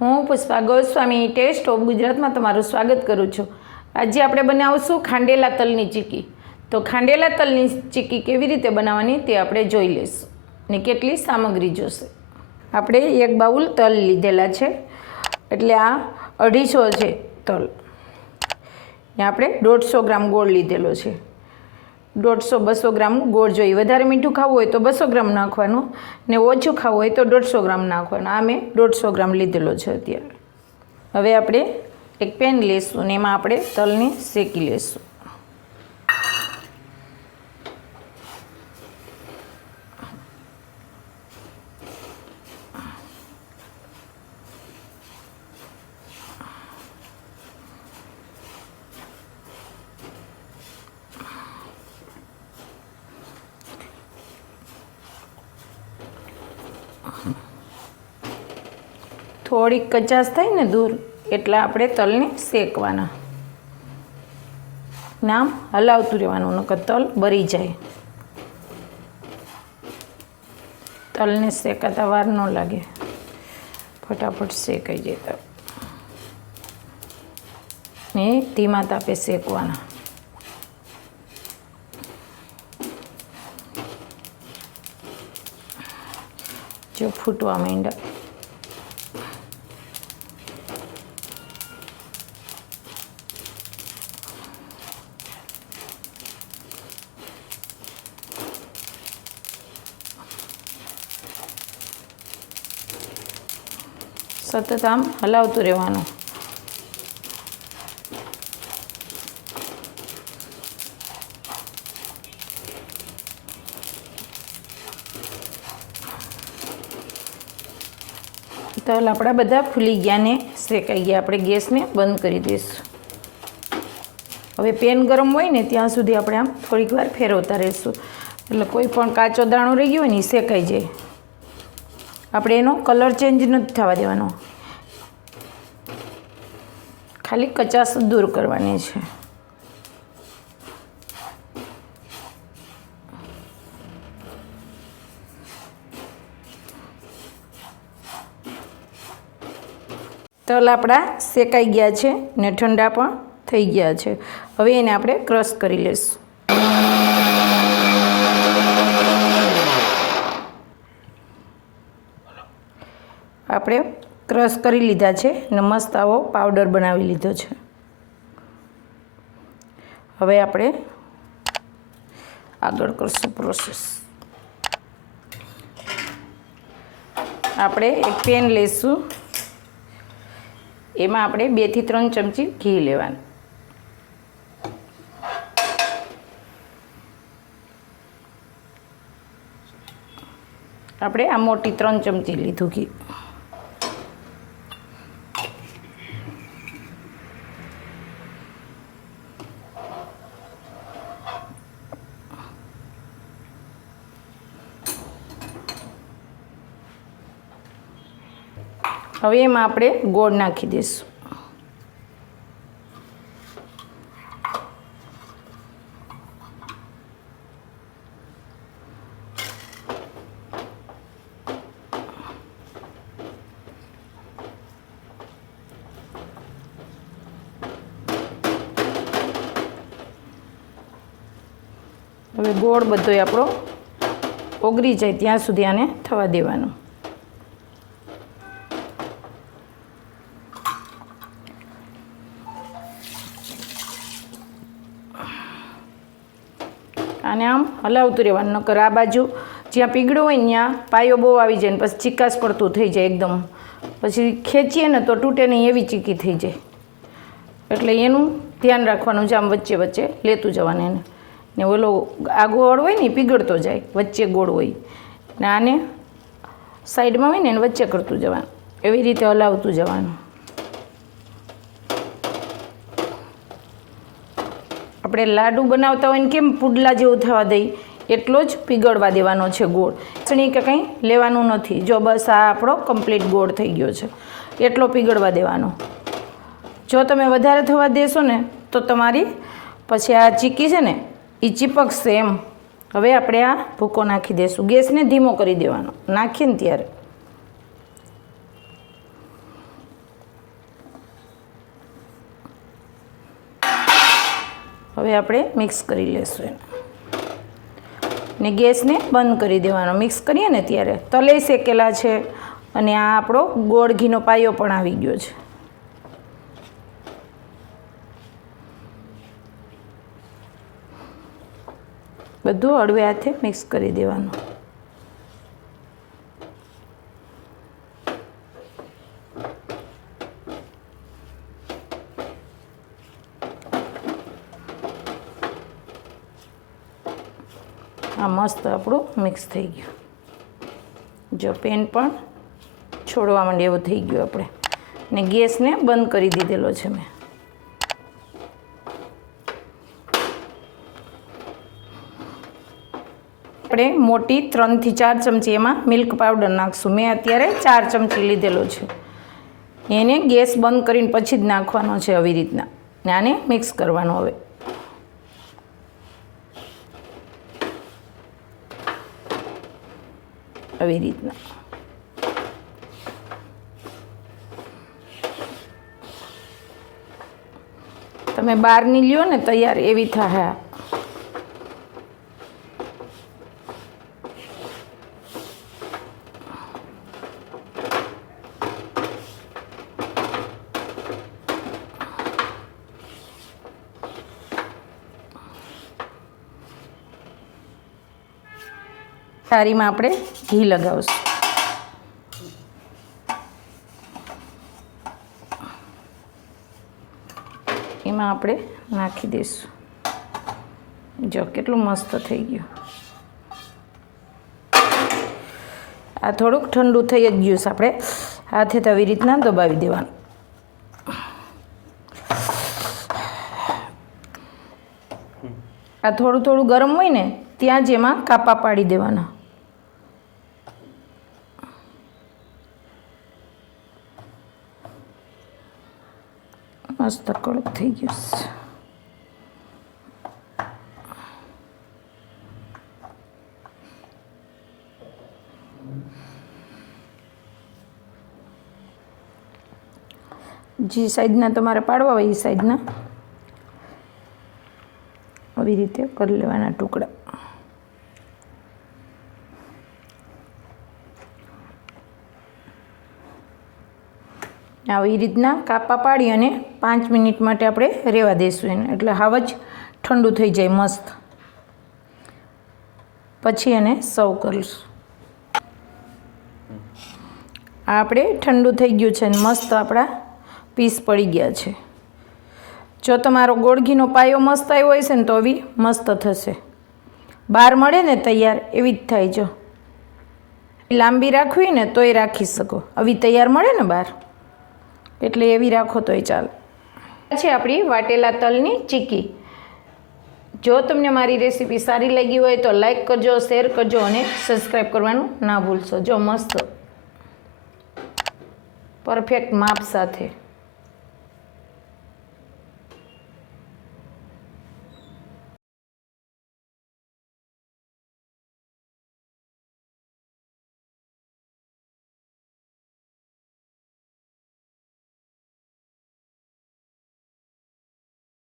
હું Pushpa Goswami test of ગુજરાતમાં તમારું સ્વાગત કરું છું. આજે આપણે બનાવશું ખાંડેલા તલની ચીકી. તો ખાંડેલા તલની ચીકી કેવી રીતે બનાવવાની તે આપણે જોઈ લઈશું ને કેટલી સામગ્રી જોશે. આપણે એક બાઉલ તલ લીધેલા છે. એટલે આ અઢીસો છે તલ. ને આપણે દોઢસો ગ્રામ ગોળ લીધેલો છે. દોઢસો, બસો ગ્રામ ગોળ જોઈએ. વધારે મીઠું ખાવું હોય તો બસો ગ્રામ નાખવાનું ને ઓછું ખાવું હોય તો દોઢસો ગ્રામ નાખવાનું. આ મેં દોઢસો ગ્રામ લીધેલો છે અત્યારે. હવે આપણે એક પેન લેશું ને એમાં આપણે તલને શેકી લેશું. થોડીક કચાશ થાય ને દૂર, એટલે આપણે તલને શેકવાના. નામ હલાવતું રહેવાનું, નકર તલ બરી જાય. તલને શેકાતા વાર ન લાગે. ફટાફટ શેકાઈ જાય ને ધીમા તાપે શેકવાના. જો ફૂટવા માંડ્યા. સતત આમ હલાવતું રહેવાનું. તલ આપણા બધા ફૂલી ગયા ને શેકાઈ ગયા. આપણે ગેસને બંધ કરી દઈશું. હવે પેન ગરમ હોય ને ત્યાં સુધી આપણે આમ થોડીક વાર ફેરવતા રહીશું. એટલે કોઈ પણ કાચો દાણો રહી ગયો હોય ને શેકાઈ જાય. આપણે એનો કલર ચેન્જ નથી થવા દેવાનો. ખાલી કચાશ દૂર કરવાની છે. તલ આપણા શેકાઈ ગયા છે ને ઠંડા પણ થઈ ગયા છે. હવે એને આપણે ક્રશ કરી લઈશું આપણે ક્રશ કરી લીધા છે અને મસ્ત આવો પાવડર બનાવી લીધો છે. હવે આપણે આગળ કરશું પ્રોસેસ આપણે એક પેન લઈશું. એમાં આપણે બેથી ત્રણ ચમચી ઘી લેવાનું. આપણે આ મોટી ત્રણ ચમચી લીધું ઘી. હવે એમાં આપણે ગોળ નાખી દઈશું. હવે ગોળ બધોય આપણો ઓગળી જાય ત્યાં સુધી આને થવા દેવાનું આને આમ હલાવતું રહેવાનું, નકર આ બાજુ જ્યાં પીગળો હોય ત્યાં પાયો બહુ આવી જાય ને પછી ચીકાસ પડતું થઈ જાય એકદમ. પછી ખેંચીએ ને તો તૂટે નહીં એવી ચીકી થઈ જાય. એટલે એનું ધ્યાન રાખવાનું છે આમ વચ્ચે વચ્ચે લેતું જવાનું એને. ને ઓલો આ ગોળ હોય ને પીગળતો જાય, વચ્ચે ગોળ હોય. ને આને સાઈડમાં હોય ને એને વચ્ચે કરતું જવાનું. એવી રીતે હલાવતું જવાનું. આપણે લાડુ બનાવતા હોય ને કેમ પુડલા જેવું થવા દઈ? એટલો જ પીગળવા દેવાનો છે ગોળ. ચણી કે કંઈ લેવાનું નથી. જો બસ આ આપણો કમ્પ્લીટ ગોળ થઈ ગયો છે. એટલો પીગળવા દેવાનો. જો તમે વધારે થવા દેશો ને, તો તમારી પછી આ ચીકી છે ને એ ચીપકશે એમ. હવે આપણે આ ભૂકો નાખી દઈશું ગેસને ધીમો કરી દેવાનો. નાખીએ ને ત્યારે. હવે આપણે મિક્સ કરી લઈશું એને ને ગેસને બંધ કરી દેવાનો. મિક્સ કરીએ ને ત્યારે તલે શેકેલા છે અને આ આપણો ગોળ ઘીનો પાયો પણ આવી ગયો છે. બધું હળવે હાથે મિક્સ કરી દેવાનું. આ મસ્ત આપણું મિક્સ થઈ ગયું. જો પેન પણ છોડવા માંડે એવું થઈ ગયું આપણે. ને ગેસને બંધ કરી દીધેલો છે મેં. આપણે મોટી ત્રણથી ચાર ચમચી એમાં મિલ્ક પાવડર નાખશું. મેં અત્યારે ચાર ચમચી લીધેલો છે. એને ગેસ બંધ કરીને પછી જ નાખવાનો છે આવી રીતના. ને આને મિક્સ કરવાનો હવે. આવી રીતના. તમે બહારની લ્યો ને તૈયાર એવી થાય. થાળીમાં આપણે ઘી લગાવશું. એમાં આપણે નાખી દઈશું. જો કેટલું મસ્ત થઈ ગયું. આ થોડુંક ઠંડુ થઈ જ ગયું છે, આપણે હાથે આવી રીતના દબાવી દેવાનું. આ થોડું થોડું ગરમ હોય ને, ત્યાં જ એમાં કાપા પાડી દેવાના. મસ્ત કડક થઈ ગયું છે જે સાઈઝના તમારે પાડવા હોય એ સાઈઝના આવી રીતે કરી લેવાના ટુકડા. આવી રીતના કાપા પાડી અને પાંચ મિનિટ માટે આપણે રહેવા દઈશું એને. એટલે હાવ જ ઠંડુ થઈ જાય, મસ્ત. પછી એને સર્વ કરીશું. આપણે ઠંડુ થઈ ગયું છે અને મસ્ત આપણા પીસ પડી ગયા છે. જો તમારો ગોળઘીનો પાયો મસ્ત આવ્યો છે ને તો આવી મસ્ત થશે. બહાર મળે ને તૈયાર, એવી જ થાય જો. લાંબી રાખવી ને તોય રાખી શકો. આવી તૈયાર મળે ને બહાર એટલે એવી રાખો તોય ચાલે. છે આપણી વાટેલા તલની ચીકી. જો તમને મારી રેસીપી સારી લાગી હોય તો લાઈક કરજો, શેર કરજો અને સબસ્ક્રાઈબ કરવાનું ના ભૂલશો. જો મસ્ત, પરફેક્ટ માપ સાથે.